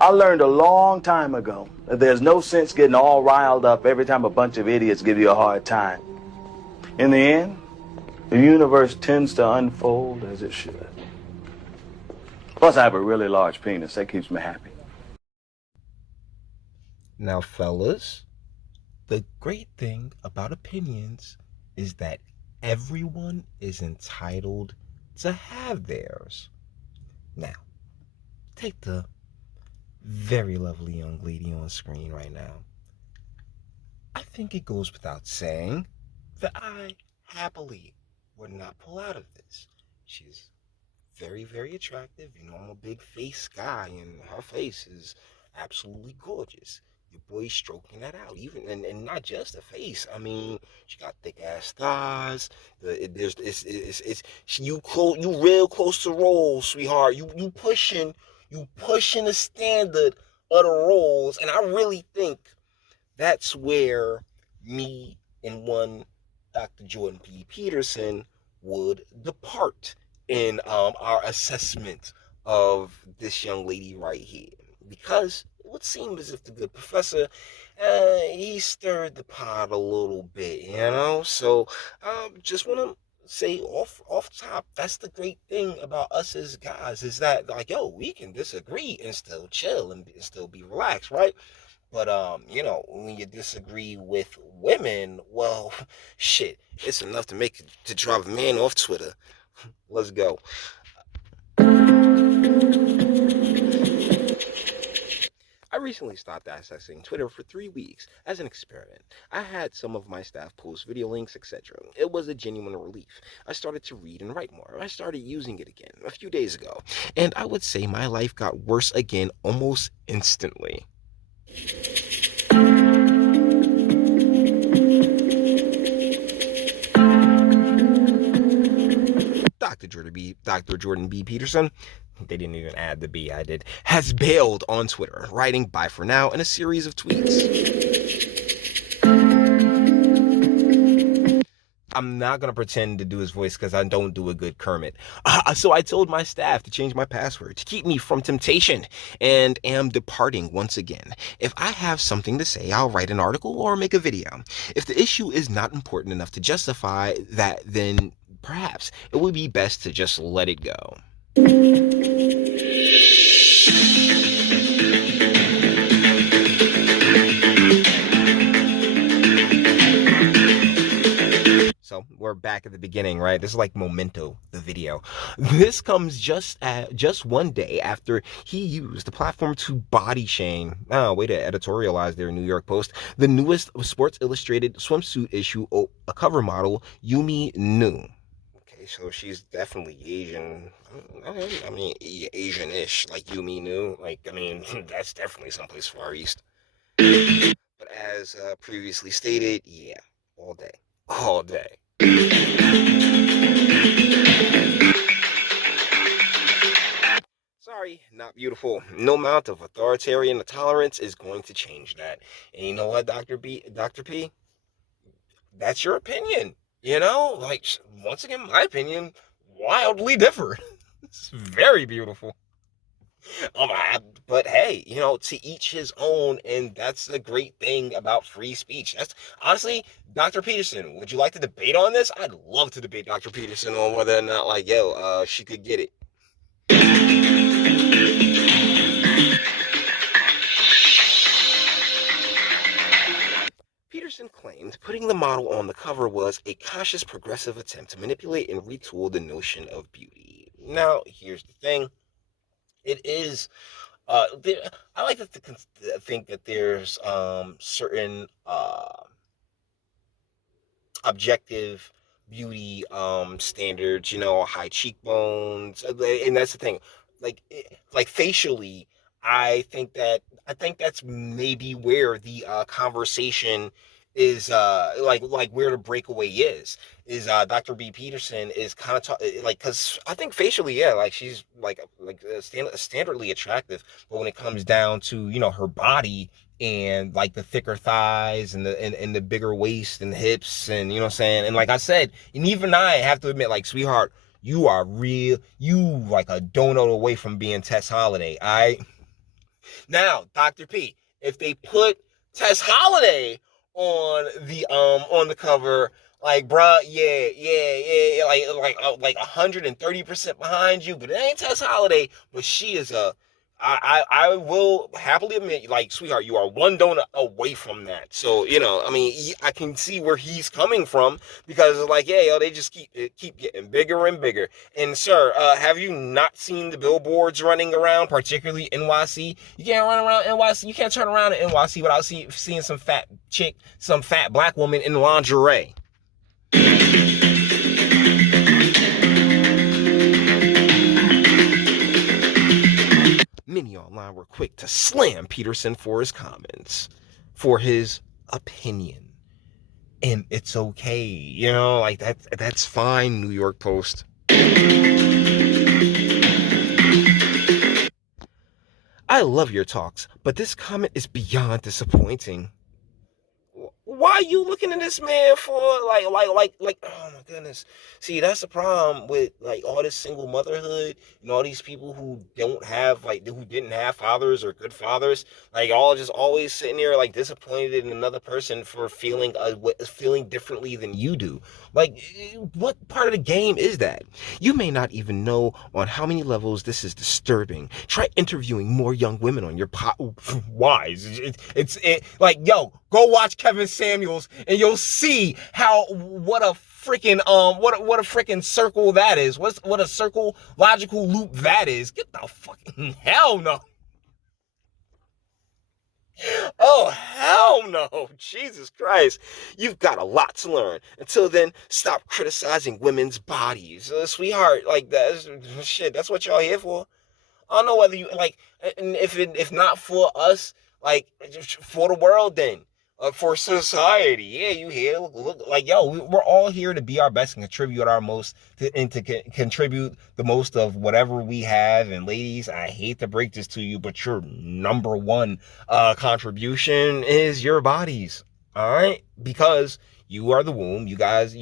I learned a long time ago that there's no sense getting all riled up every time a bunch of idiots give you a hard time. In the end, the universe tends to unfold as it should. Plus, I have a really large penis. That keeps me happy. Now, fellas, the great thing about opinions is that everyone is entitled to have theirs. Now, take the very lovely young lady on screen right now. I think it goes without saying that I happily would not pull out of this. She's very, very attractive. You know, I'm a big face guy, and her face is absolutely gorgeous. Your boy's stroking that out, even and not just the face. I mean, she got thick ass thighs. You real close to roll, sweetheart. You pushing the standard of the rolls, and I really think that's where me and one Dr. Jordan P. Peterson would depart in our assessment of this young lady right here. Because it would seem as if the good professor, he stirred the pot a little bit, you know? So, just want to say off top, that's the great thing about us as guys, is that, like, yo, we can disagree and still chill and still be relaxed, right? But you know, when you disagree with women, well, shit, it's enough to drop a man off Twitter. Let's go. I recently stopped accessing Twitter for 3 weeks as an experiment. I had some of my staff post video links, etc. It was a genuine relief. I started to read and write more. I started using it again a few days ago, and I would say my life got worse again almost instantly. Dr. Jordan B. Peterson, they didn't even add the B, I did, has bailed on Twitter, writing "bye for now" in a series of tweets. I'm not going to pretend to do his voice because I don't do a good Kermit. So I told my staff to change my password to keep me from temptation and am departing once again. If I have something to say, I'll write an article or make a video. If the issue is not important enough to justify that, then perhaps it would be best to just let it go. So we're back at the beginning, right? This is like Memento, the video. This comes just one day after he used the platform to body shame, way to editorialize their New York Post, the newest Sports Illustrated swimsuit issue, a cover model, Yumi Nu. Okay, so she's definitely Asian. I mean, Asian-ish, like Yumi Nu. Like, I mean, that's definitely someplace Far East. But as previously stated, yeah, all day. All day. Sorry, not beautiful. No amount of authoritarian tolerance is going to change that. And you know what, Dr. P? That's your opinion. You know, like, once again, my opinion, wildly different. It's very beautiful. But hey, you know, to each his own, and that's the great thing about free speech. That's honestly, Dr. Peterson, would you like to debate on this? I'd love to debate Dr. Peterson on whether or not, like, she could get it. Peterson claimed putting the model on the cover was a cautious, progressive attempt to manipulate and retool the notion of beauty. Now, here's the thing. It is, I like to think that there's certain objective beauty standards, you know, high cheekbones, and that's the thing. Like facially, I think that's maybe where the conversation is like where the breakaway is Dr. B. Peterson is kind of like, because I think facially, yeah, like she's like standardly attractive, but when it comes down to, you know, her body and like the thicker thighs and the bigger waist and hips, and, you know what I'm saying, and like I said, and even I have to admit, like, sweetheart, you like a donut away from being Tess Holiday. Now, Dr. P, if they put Tess Holiday on the cover, like, bruh, yeah, like 130% behind you, but it ain't Tess Holiday, but she is I will happily admit, like, sweetheart, you are one donut away from that. So, I mean, I can see where he's coming from, because it's like, yeah, yo, they just keep getting bigger and bigger. And sir, have you not seen the billboards running around, particularly NYC? You can't run around NYC. You can't turn around in NYC without seeing some fat chick, some fat black woman in lingerie. Many online were quick to slam Peterson for his comments, for his opinion. And it's okay, like that's fine, New York Post. I love your talks, but this comment is beyond disappointing. Why are you looking at this man for like oh my goodness. See, that's the problem with like all this single motherhood and all these people who don't have who didn't have fathers or good fathers, like all just always sitting there like disappointed in another person for feeling differently than you do. Like, what part of the game is that? You may not even know on how many levels this is disturbing. Try interviewing more young women on your Why? It's like, yo, go watch Kevin Samuels and you'll see what a freaking what a freaking circle that is. What a circle logical loop that is. Get the fucking hell no. Oh, hell no. Jesus Christ. You've got a lot to learn. Until then, stop criticizing women's bodies. Sweetheart, like, that's what y'all here for. I don't know whether you, like, and if not for us, like, for the world then. For society. Yeah, you here. Look, like, yo, we're all here to be our best and contribute our most, and to contribute the most of whatever we have. And ladies, I hate to break this to you, but your number one contribution is your bodies. All right? Because you are the womb. You guys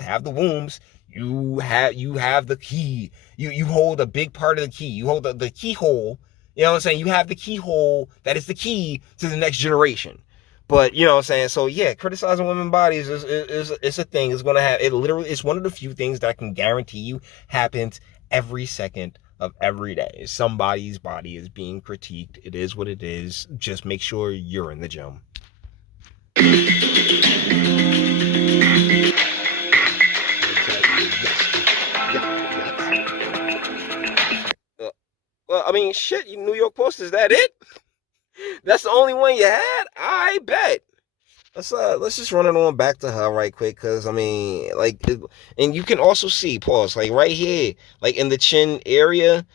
have the wombs. You have the key. You hold a big part of the key. You hold the keyhole. You know what I'm saying? You have the keyhole that is the key to the next generation. But you know what I'm saying? So yeah, criticizing women's bodies is a thing. It's gonna have it. Literally, it's one of the few things that I can guarantee you happens every second of every day. Somebody's body is being critiqued. It is what it is. Just make sure you're in the gym. Well, I mean, shit, New York Post, is that it? That's the only one you had? I bet. Let's just run it on back to her right quick, cause I mean, like, and you can also see, pause, like right here, like in the chin area.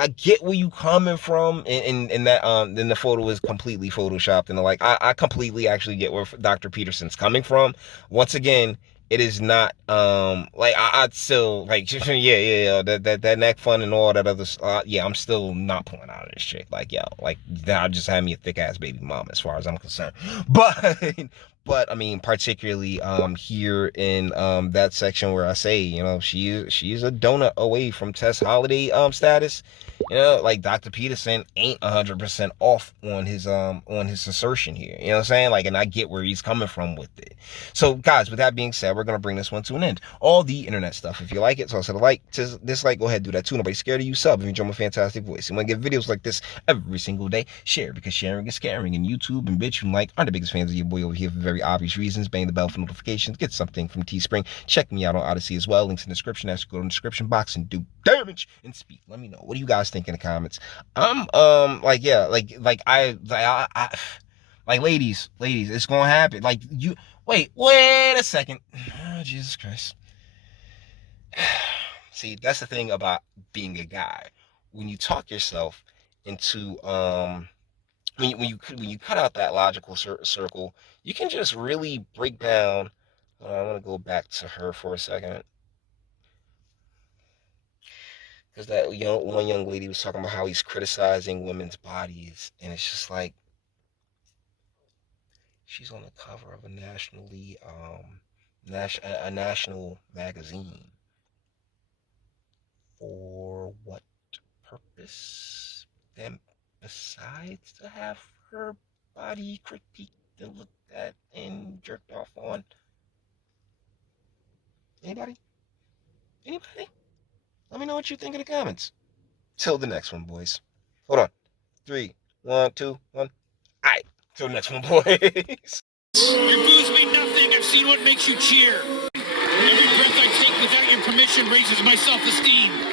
I get where you coming from, and that then the photo is completely photoshopped, and like I completely actually get where Dr. Peterson's coming from. Once again, it is not like I'd still like yeah that neck fun and all that other yeah, I'm still not pulling out of this shit. Like, yo, like that just had me a thick ass baby mom as far as I'm concerned. But I mean, particularly here in that section where I say, she's a donut away from Tess Holiday status. Like Dr. Peterson ain't 100% off on his assertion here. You know what I'm saying? Like, and I get where he's coming from with it. So guys, with that being said, we're gonna bring this one to an end. All the internet stuff. If you like it, so instead of like, dislike, go ahead and do that too. Nobody's scared of you. Sub if you enjoy my fantastic voice. You want to get videos like this every single day, share, because sharing is caring. And YouTube and Bitchute and like aren't the biggest fans of your boy over here for very obvious reasons. Bang the bell for notifications. Get something from Teespring. Check me out on Odyssey as well. Links in the description. As you go to the description box and do damage and speak. Let me know. What do you guys think in the comments? I'm like, yeah, like I like, ladies, it's gonna happen. Like, you wait a second. Oh, Jesus Christ. See, that's the thing about being a guy. When you talk yourself into when you cut out that logical circle, you can just really break down. I'm gonna go back to her for a second, because that one young lady was talking about how he's criticizing women's bodies, and it's just like, she's on the cover of a national magazine. For what purpose? Them decides to have her body critiqued and looked at and jerked off on? Anybody? Anybody? Let me know what you think in the comments. Till the next one, boys. Hold on. 3, 1, 2, 1. All right. Till the next one, boys. Your booze mean nothing. I've seen what makes you cheer. Every breath I take without your permission raises my self-esteem.